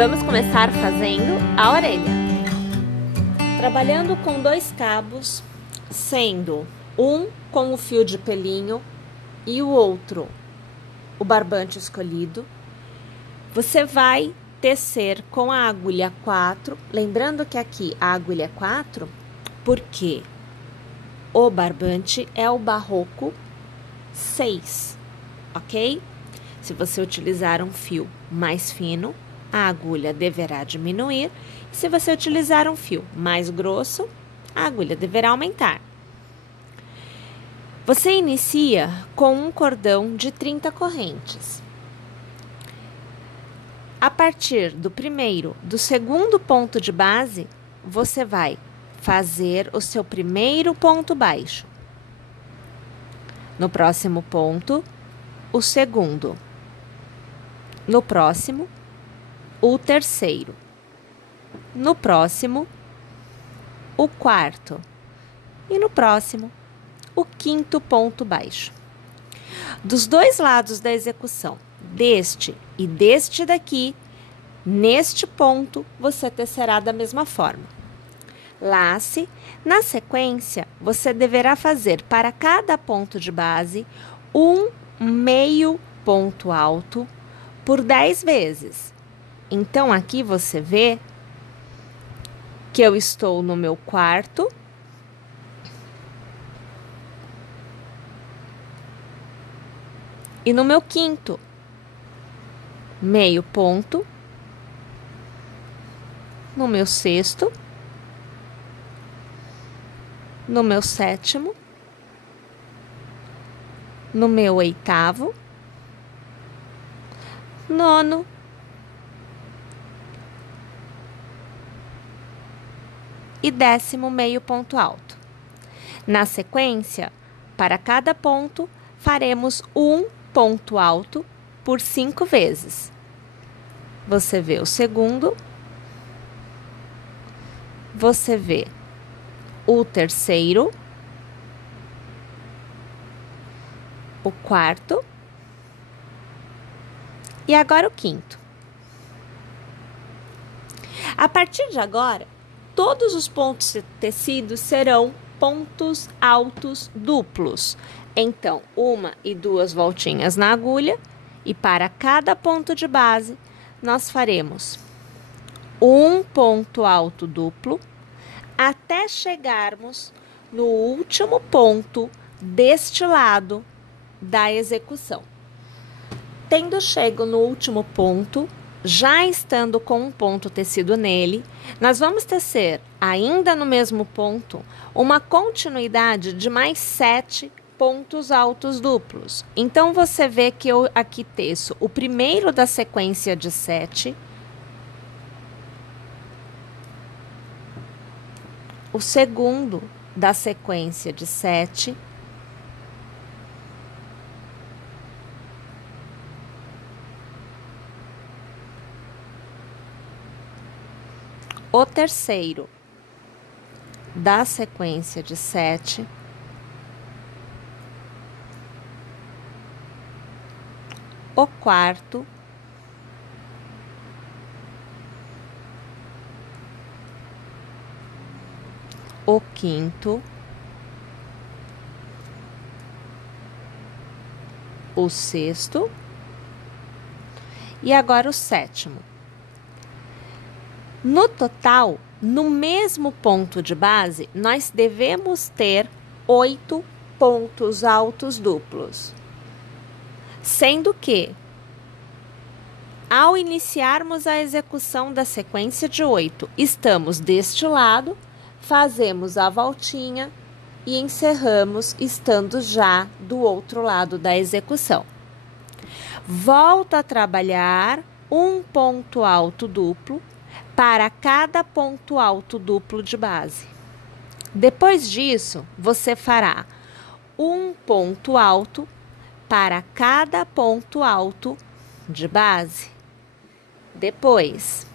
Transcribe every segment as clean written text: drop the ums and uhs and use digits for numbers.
Vamos começar fazendo a orelha. Trabalhando com 2 cabos, sendo um com o fio de pelinho e o outro o barbante escolhido, você vai tecer com a agulha 4, lembrando que aqui a agulha é 4, porque o barbante é o barroco 6, ok? Se você utilizar um fio mais fino, a agulha deverá diminuir. E se você utilizar um fio mais grosso, a agulha deverá aumentar. Você inicia com um cordão de 30 correntes. A partir do segundo ponto de base, você vai fazer o seu primeiro ponto baixo. No próximo ponto, o segundo. No próximo, o terceiro. No próximo, o quarto. E no próximo, o quinto ponto baixo. Dos 2 lados da execução, deste e deste daqui, neste ponto, você tecerá da mesma forma. Lace. Na sequência, você deverá fazer para cada ponto de base um meio ponto alto por 10 vezes. Então, aqui você vê que eu estou no meu quarto e no meu quinto. Meio ponto, no meu sexto, no meu sétimo, no meu oitavo, nono, e 10º meio ponto alto. Na sequência, para cada ponto, faremos um ponto alto por 5 vezes. Você vê o segundo, você vê o terceiro, o quarto e agora o quinto. A partir de agora, todos os pontos tecidos serão pontos altos duplos. Então, 1 e 2 voltinhas na agulha e para cada ponto de base, nós faremos um ponto alto duplo até chegarmos no último ponto deste lado da execução. Tendo chego no último ponto, já estando com um ponto tecido nele, nós vamos tecer, ainda no mesmo ponto, uma continuidade de mais 7 pontos altos duplos. Então, você vê que eu aqui teço o primeiro da sequência de 7, o segundo da sequência de 7, o terceiro da sequência de 7, o quarto, o quinto, o sexto e agora o sétimo. No total, no mesmo ponto de base, nós devemos ter 8 pontos altos duplos. Sendo que, ao iniciarmos a execução da sequência de 8, estamos deste lado, fazemos a voltinha e encerramos estando já do outro lado da execução. Volto a trabalhar um ponto alto duplo para cada ponto alto duplo de base. Depois disso, você fará um ponto alto para cada ponto alto de base. Depois,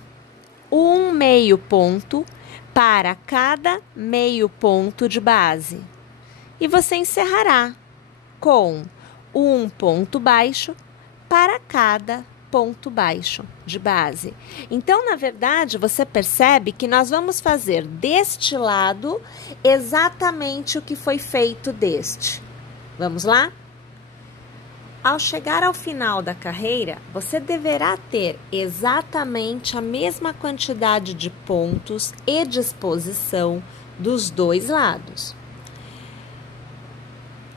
um meio ponto para cada meio ponto de base. E você encerrará com um ponto baixo para cada ponto baixo de base. Então, na verdade, você percebe que nós vamos fazer deste lado exatamente o que foi feito deste. Vamos lá? Ao chegar ao final da carreira, você deverá ter exatamente a mesma quantidade de pontos e disposição dos dois lados.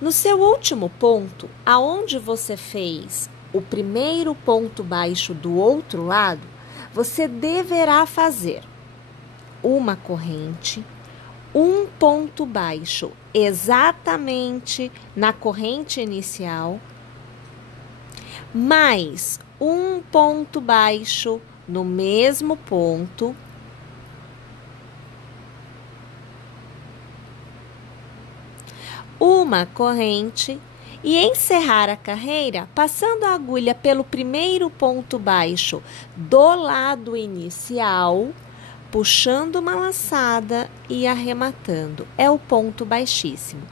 No seu último ponto, aonde você fez o primeiro ponto baixo do outro lado, você deverá fazer uma corrente, um ponto baixo exatamente na corrente inicial, mais um ponto baixo no mesmo ponto, uma corrente e encerrar a carreira passando a agulha pelo primeiro ponto baixo do lado inicial, puxando uma laçada e arrematando. É o ponto baixíssimo.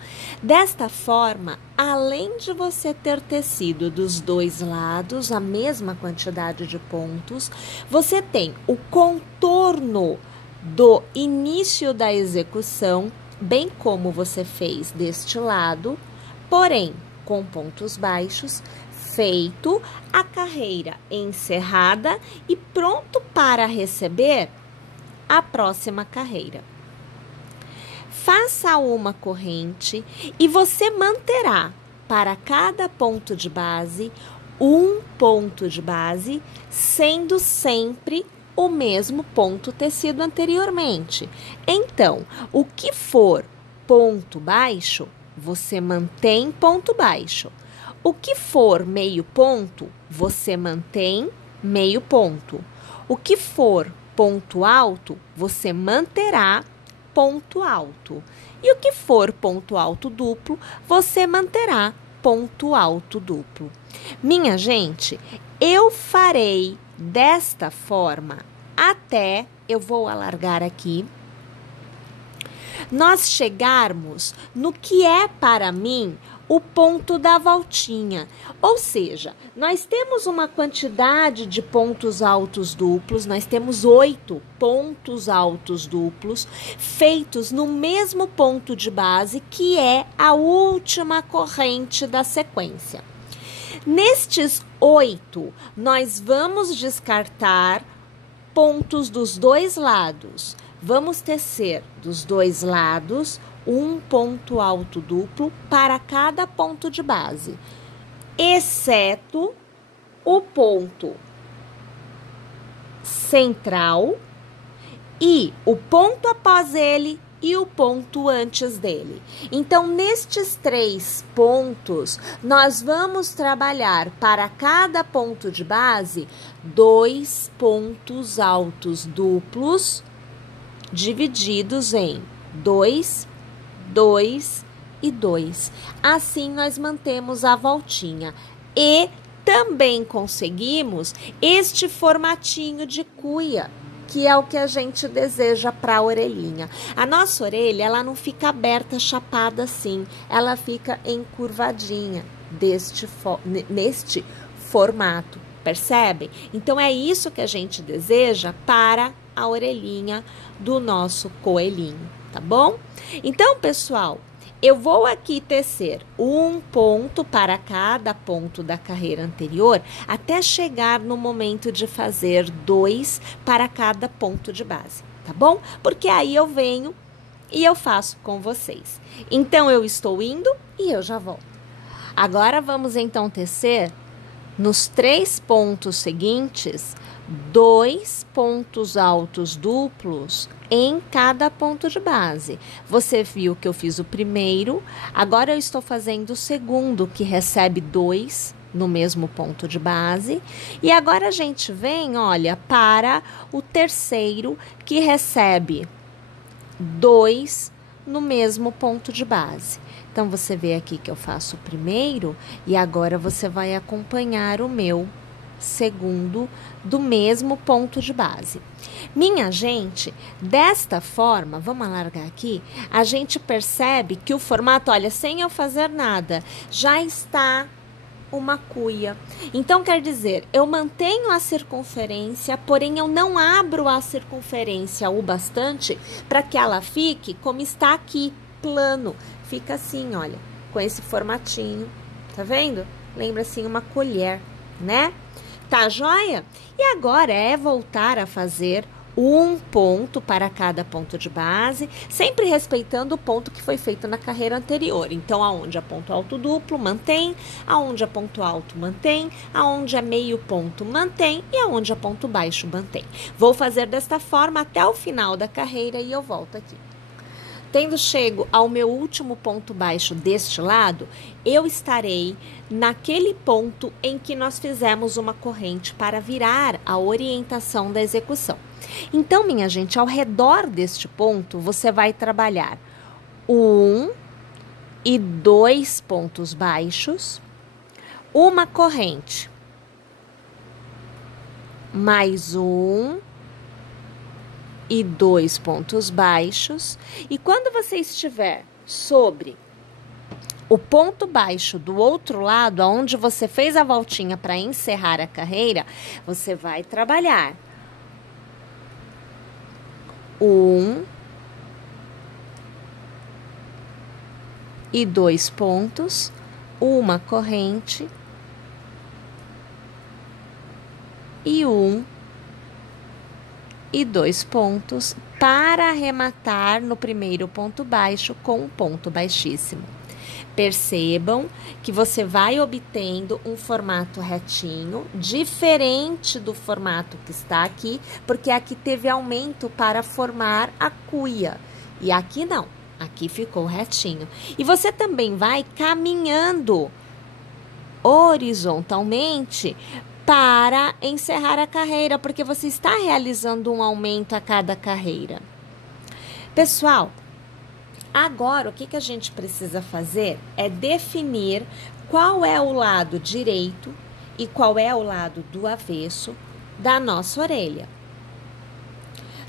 Desta forma, além de você ter tecido dos dois lados a mesma quantidade de pontos, você tem o contorno do início da execução, bem como você fez deste lado, porém com pontos baixos, feito a carreira encerrada e pronto para receber a próxima carreira. Faça uma corrente e você manterá para cada ponto de base um ponto de base, sendo sempre o mesmo ponto tecido anteriormente. Então, o que for ponto baixo, você mantém ponto baixo. O que for meio ponto, você mantém meio ponto. O que for ponto alto, você manterá ponto alto. E o que for ponto alto duplo, você manterá ponto alto duplo. Minha gente, eu farei desta forma até, eu vou alargar aqui, nós chegarmos no que é para mim o ponto da voltinha. Ou seja, nós temos uma quantidade de pontos altos duplos, nós temos 8 pontos altos duplos feitos no mesmo ponto de base, que é a última corrente da sequência. Nestes 8, nós vamos descartar pontos dos dois lados. Vamos tecer dos dois lados um ponto alto duplo para cada ponto de base, exceto o ponto central e o ponto após ele e o ponto antes dele. Então, nestes 3 pontos, nós vamos trabalhar para cada ponto de base 2 pontos altos duplos divididos em 2, 2 e 2. Assim, nós mantemos a voltinha e também conseguimos este formatinho de cuia, que é o que a gente deseja para a orelhinha. A nossa orelha, ela não fica aberta, chapada assim, ela fica encurvadinha neste formato, percebem? Então, é isso que a gente deseja para a orelhinha do nosso coelhinho, tá bom? Então, pessoal, eu vou aqui tecer um ponto para cada ponto da carreira anterior até chegar no momento de fazer 2 para cada ponto de base, tá bom? Porque aí eu venho e eu faço com vocês. Então, eu estou indo e eu já volto. Agora, vamos então tecer nos 3 pontos seguintes 2 pontos altos duplos em cada ponto de base. Você viu que eu fiz o primeiro, agora eu estou fazendo o segundo, que recebe 2 no mesmo ponto de base. E agora a gente vem, olha, para o terceiro, que recebe 2 no mesmo ponto de base. Então, você vê aqui que eu faço o primeiro e agora você vai acompanhar o meu segundo do mesmo ponto de base. Minha gente, desta forma, vamos alargar aqui, a gente percebe que o formato, olha, sem eu fazer nada, já está uma cuia. Então, quer dizer, eu mantenho a circunferência, porém eu não abro a circunferência o bastante para que ela fique como está aqui, plano. Fica assim, olha, com esse formatinho, tá vendo? Lembra assim uma colher, né? Tá joia? E agora é voltar a fazer um ponto para cada ponto de base, sempre respeitando o ponto que foi feito na carreira anterior. Então, aonde é ponto alto duplo, mantém, aonde é ponto alto, mantém, aonde é meio ponto, mantém e aonde é ponto baixo, mantém. Vou fazer desta forma até o final da carreira e eu volto aqui. Tendo chego ao meu último ponto baixo deste lado, eu estarei naquele ponto em que nós fizemos uma corrente para virar a orientação da execução. Então, minha gente, ao redor deste ponto, você vai trabalhar 1 e 2 pontos baixos, uma corrente, mais 1 e 2 pontos baixos, e quando você estiver sobre o ponto baixo do outro lado, onde você fez a voltinha para encerrar a carreira, você vai trabalhar 1 e 2 pontos, uma corrente e 1 e 2 pontos para arrematar no primeiro ponto baixo com um ponto baixíssimo. Percebam que você vai obtendo um formato retinho, diferente do formato que está aqui, porque aqui teve aumento para formar a cuia. E aqui não, aqui ficou retinho. E você também vai caminhando horizontalmente para encerrar a carreira, porque você está realizando um aumento a cada carreira. Pessoal, agora, o que a gente precisa fazer é definir qual é o lado direito e qual é o lado do avesso da nossa orelha.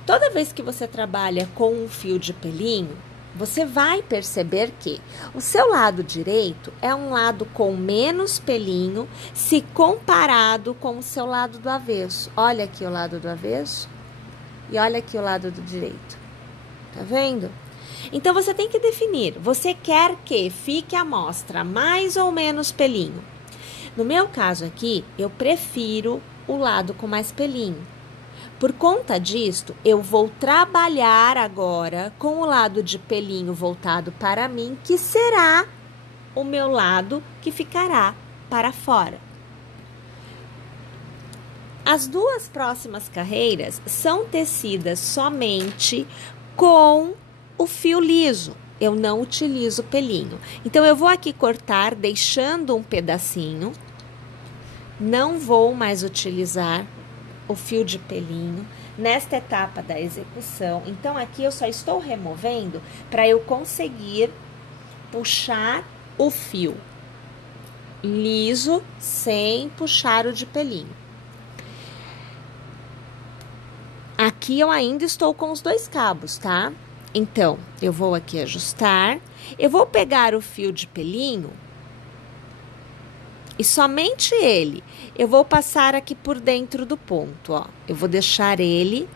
Toda vez que você trabalha com um fio de pelinho, você vai perceber que o seu lado direito é um lado com menos pelinho se comparado com o seu lado do avesso. Olha aqui o lado do avesso e olha aqui o lado do direito. Tá vendo? Então, você tem que definir, você quer que fique à mostra mais ou menos pelinho? No meu caso aqui, eu prefiro o lado com mais pelinho. Por conta disto, eu vou trabalhar agora com o lado de pelinho voltado para mim, que será o meu lado que ficará para fora. As duas próximas carreiras são tecidas somente com o fio liso, eu não utilizo pelinho. Então, eu vou aqui cortar, deixando um pedacinho. Não vou mais utilizar o fio de pelinho nesta etapa da execução. Então, aqui eu só estou removendo para eu conseguir puxar o fio liso sem puxar o de pelinho. Aqui eu ainda estou com os dois cabos, tá? Então, eu vou aqui ajustar, eu vou pegar o fio de pelinho e somente ele, eu vou passar aqui por dentro do ponto, ó. Eu vou deixar ele,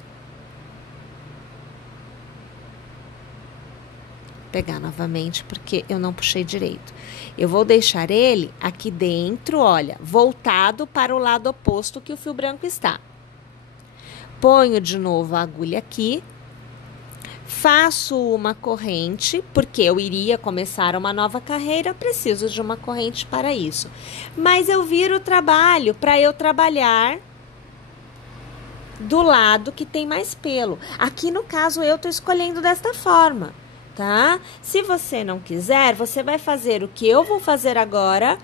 pegar novamente porque eu não puxei direito. Eu vou deixar ele aqui dentro, olha, voltado para o lado oposto que o fio branco está. Ponho de novo a agulha aqui. Faço uma corrente, porque eu iria começar uma nova carreira, eu preciso de uma corrente para isso. Mas eu viro o trabalho para eu trabalhar do lado que tem mais pelo. Aqui, no caso, eu estou escolhendo desta forma, tá? Se você não quiser, você vai fazer o que eu vou fazer agora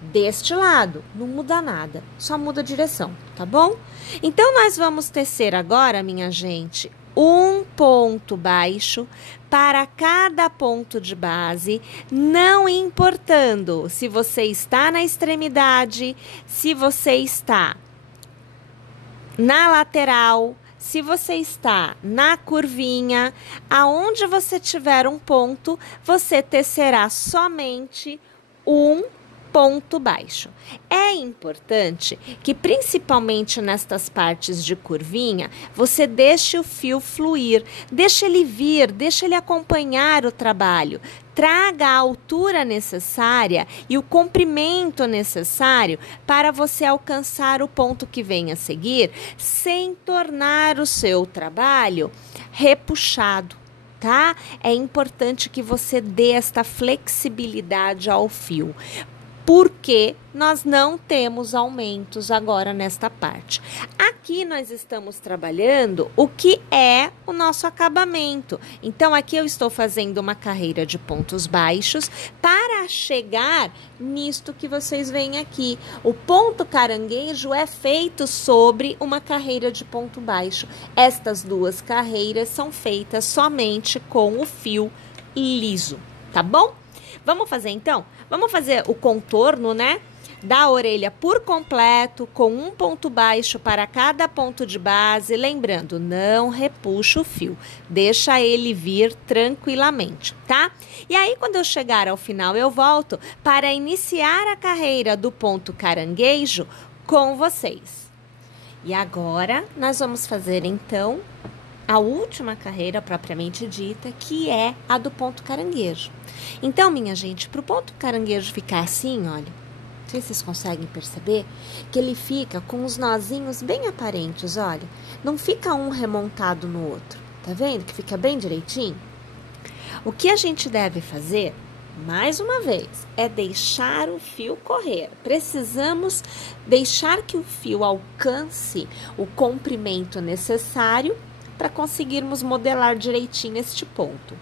deste lado. Não muda nada, só muda a direção, tá bom? Então, nós vamos tecer agora, minha gente, um ponto baixo para cada ponto de base, não importando se você está na extremidade, se você está na lateral, se você está na curvinha, aonde você tiver um ponto, você tecerá somente um ponto baixo. É importante que, principalmente nestas partes de curvinha, você deixe o fio fluir, deixe ele vir, deixe ele acompanhar o trabalho. Traga a altura necessária e o comprimento necessário para você alcançar o ponto que vem a seguir, sem tornar o seu trabalho repuxado. Tá? É importante que você dê esta flexibilidade ao fio, porque nós não temos aumentos agora nesta parte. Aqui nós estamos trabalhando o que é o nosso acabamento. Então, aqui eu estou fazendo uma carreira de pontos baixos para chegar nisto que vocês veem aqui. O ponto caranguejo é feito sobre uma carreira de ponto baixo. Estas duas carreiras são feitas somente com o fio liso, tá bom? Vamos fazer então? Vamos fazer o contorno, né? Da orelha por completo, com um ponto baixo para cada ponto de base. Lembrando, não repuxa o fio. Deixa ele vir tranquilamente, tá? E aí, quando eu chegar ao final, eu volto para iniciar a carreira do ponto caranguejo com vocês. E agora, nós vamos fazer, então, a última carreira propriamente dita, que é a do ponto caranguejo. Então, minha gente, para o ponto caranguejo ficar assim, olha, não sei se vocês conseguem perceber, que ele fica com os nozinhos bem aparentes, olha, não fica um remontado no outro, tá vendo? Que fica bem direitinho. O que a gente deve fazer, mais uma vez, é deixar o fio correr. Precisamos deixar que o fio alcance o comprimento necessário para conseguirmos modelar direitinho este ponto.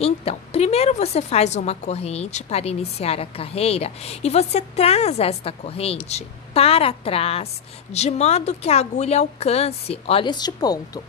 Então, primeiro você faz uma corrente para iniciar a carreira e você traz esta corrente para trás, de modo que a agulha alcance, olha este ponto,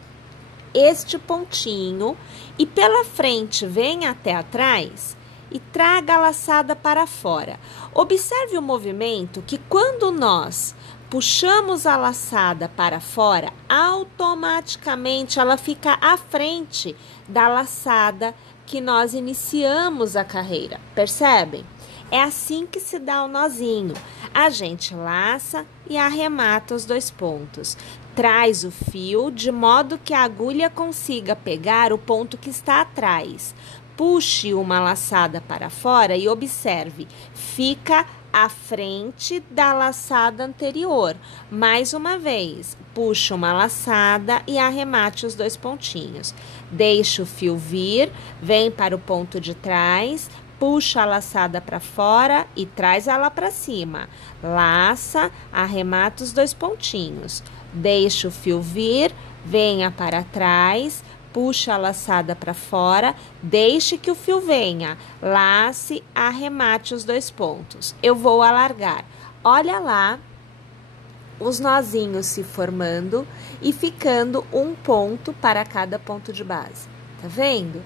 este pontinho, e pela frente vem até atrás e traga a laçada para fora. Observe o movimento que quando nós puxamos a laçada para fora, automaticamente ela fica à frente da laçada que nós iniciamos a carreira. Percebem? É assim que se dá o nozinho. A gente laça e arremata os dois pontos. Traz o fio de modo que a agulha consiga pegar o ponto que está atrás. Puxe uma laçada para fora e observe, fica à frente da laçada anterior. Mais uma vez, puxa uma laçada e arremate os dois pontinhos. Deixa o fio vir, vem para o ponto de trás, puxa a laçada para fora e traz ela para cima. Laça, arremata os dois pontinhos. Deixa o fio vir, venha para trás, puxa a laçada para fora, deixe que o fio venha, lace, arremate os dois pontos. Eu vou alargar. Olha lá os nozinhos se formando e ficando um ponto para cada ponto de base. Tá vendo?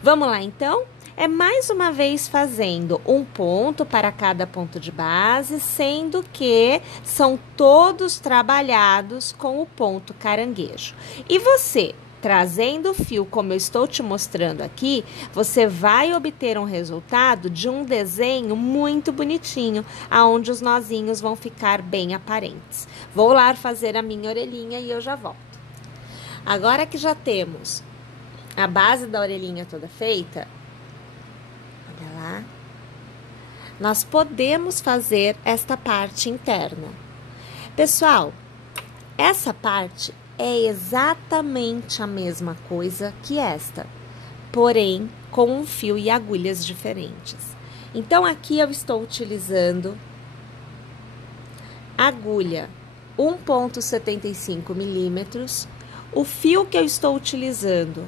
Vamos lá, então? É mais uma vez fazendo um ponto para cada ponto de base, sendo que são todos trabalhados com o ponto caranguejo. E você, trazendo o fio, como eu estou te mostrando aqui, você vai obter um resultado de um desenho muito bonitinho, aonde os nozinhos vão ficar bem aparentes. Vou lá fazer a minha orelhinha e eu já volto. Agora que já temos a base da orelhinha toda feita, olha lá, nós podemos fazer esta parte interna. Pessoal, essa parte é exatamente a mesma coisa que esta, porém com um fio e agulhas diferentes. Então, aqui eu estou utilizando agulha 1,75 milímetros. O fio que eu estou utilizando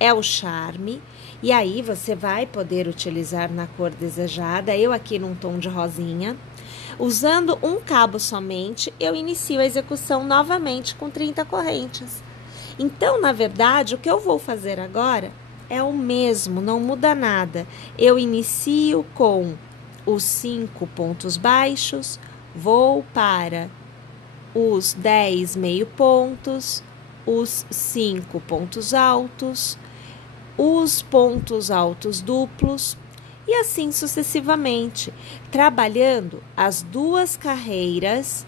é o Charme, e aí você vai poder utilizar na cor desejada. Eu aqui num tom de rosinha. Usando um cabo somente, eu inicio a execução novamente com 30 correntes. Então, na verdade, o que eu vou fazer agora é o mesmo, não muda nada. Eu inicio com os 5 pontos baixos, vou para os 10 meio pontos, os 5 pontos altos, os pontos altos duplos, e assim sucessivamente, trabalhando as duas carreiras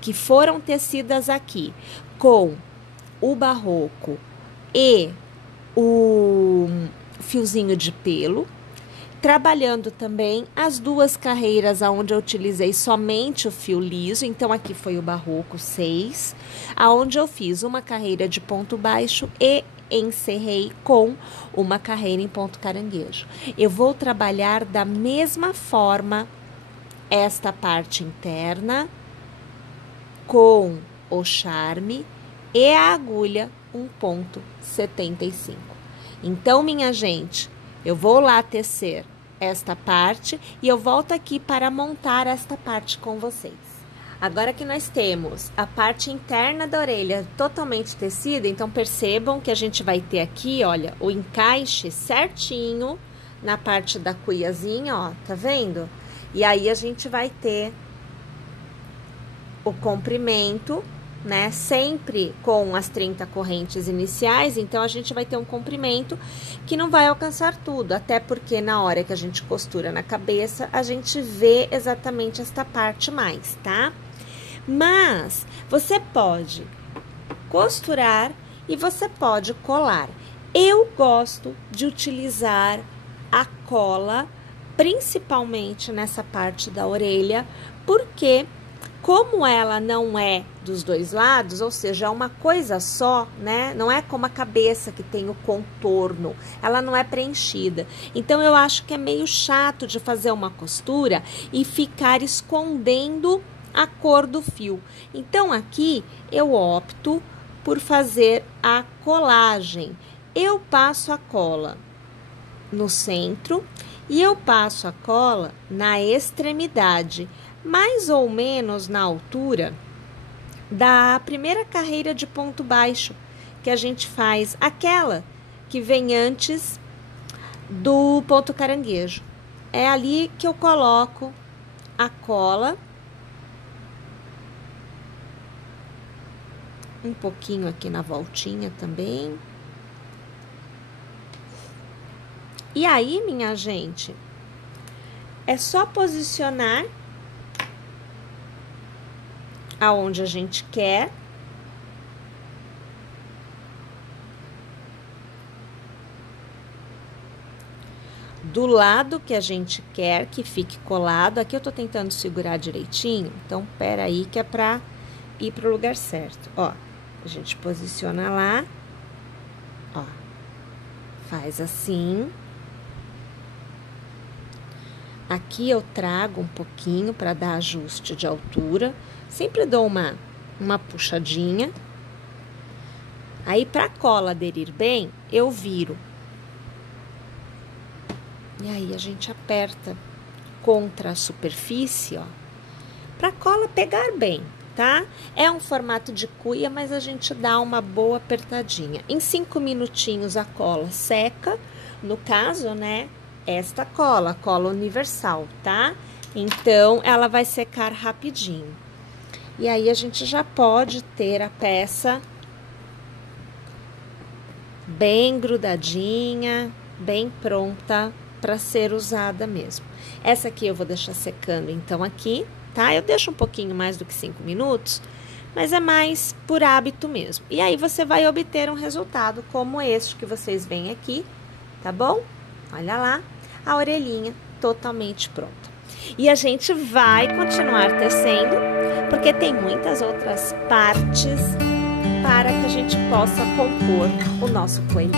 que foram tecidas aqui com o barroco e o fiozinho de pelo, trabalhando também as duas carreiras onde eu utilizei somente o fio liso. Então, aqui foi o barroco 6, aonde eu fiz uma carreira de ponto baixo e encerrei com uma carreira em ponto caranguejo. Eu vou trabalhar da mesma forma esta parte interna com o charme e a agulha 1,75. Então, minha gente, eu vou lá tecer esta parte e eu volto aqui para montar esta parte com vocês. Agora que nós temos a parte interna da orelha totalmente tecida, então percebam que a gente vai ter aqui, olha, o encaixe certinho na parte da cuiazinha, ó, tá vendo? E aí a gente vai ter o comprimento, né, sempre com as 30 correntes iniciais, então a gente vai ter um comprimento que não vai alcançar tudo, até porque na hora que a gente costura na cabeça, a gente vê exatamente esta parte mais, tá? Mas você pode costurar e você pode colar. Eu gosto de utilizar a cola, principalmente nessa parte da orelha, porque como ela não é dos dois lados, ou seja, é uma coisa só, né? Não é como a cabeça que tem o contorno, ela não é preenchida. Então, eu acho que é meio chato de fazer uma costura e ficar escondendo a cor do fio. Então, aqui eu opto por fazer a colagem. Eu passo a cola no centro e eu passo a cola na extremidade, mais ou menos na altura da primeira carreira de ponto baixo que a gente faz, aquela que vem antes do ponto caranguejo. É ali que eu coloco a cola, um pouquinho aqui na voltinha também. E aí, minha gente, é só posicionar aonde a gente quer. Do lado que a gente quer que fique colado. Aqui eu tô tentando segurar direitinho, então pera aí que é pra ir pro lugar certo. Ó, a gente posiciona lá, ó, faz assim. Aqui eu trago um pouquinho para dar ajuste de altura. Sempre dou uma puxadinha. Aí, para a cola aderir bem, eu viro. E aí, a gente aperta contra a superfície, ó, para a cola pegar bem, tá? É um formato de cuia, mas a gente dá uma boa apertadinha. Em 5 minutinhos, a cola seca. No caso, né, esta cola, a cola universal, tá? Então, ela vai secar rapidinho. E aí, a gente já pode ter a peça bem grudadinha, bem pronta para ser usada mesmo. Essa aqui eu vou deixar secando, então, aqui, tá? Eu deixo um pouquinho mais do que 5 minutos, mas é mais por hábito mesmo. E aí, você vai obter um resultado como este que vocês veem aqui, tá bom? Olha lá, a orelhinha totalmente pronta. E a gente vai continuar tecendo, porque tem muitas outras partes para que a gente possa compor o nosso coelhinho.